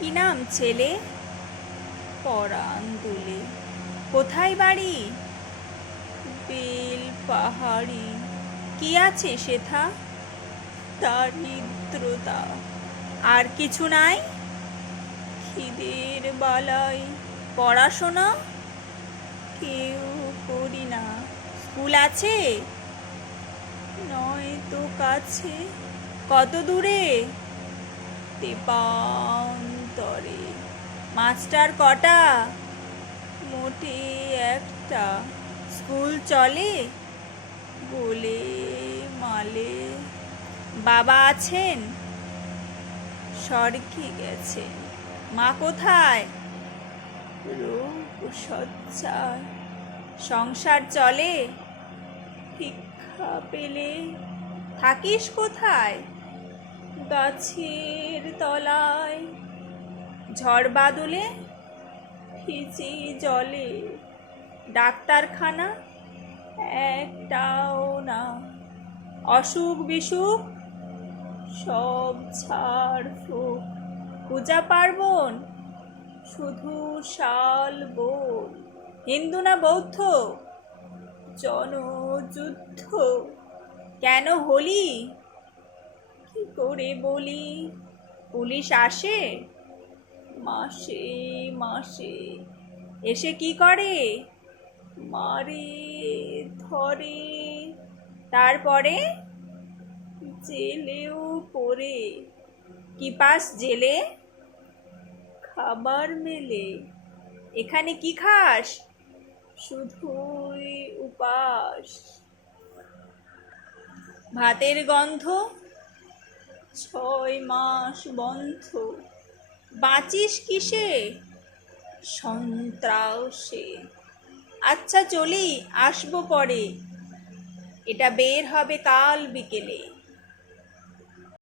কি নাম ছেলে? পরাণ দুলে। কোথায় বাড়ি? বেল পাহাড়ি। কি আছে সেথা? দারিদ্রতা। আর কিছু নাই? খিদের বালাই। পড়াশোনা কেউ করি না। স্কুল আছে? নয় তো কাছে। কত দূরে? তেপান্তরে। মাস্টার কটা? মোটে একটা। স্কুল চলে? গোলে মালে। বাবা আছেন? স্বর্গে গেছেন। মা কোথায়? রোগশয্যায়। সংসার চলে? ভিক্ষা পেলে। থাকিস কোথায়? গাছের তলায়। ঝড় বাদলে? ভিজে জলে। ডাক্তারখানা? একটাও না। অসুখ বিসুখ? সব ছাড় ফুক। পূজা পার্বণ? শুধু শাল বোল। হিন্দু না বৌদ্ধ? জনযুদ্ধ। কেন হলি? কি করে বলি? পুলিশ আসে? মাসে মাসে। এসে কি করে? মারে ধরে। তারপরে? জেলেও পড়ে। কি পাস জেলে? খাবার মেলে। এখানে কি খাস? শুধুই উপাস। ভাতের গন্ধ? 6 মাস বন্ধ। বাঁচিস কিসে? সন্ত্রাসে। আচ্ছা চলি, আসবো পরে। এটা বের হবে কাল বিকেলে।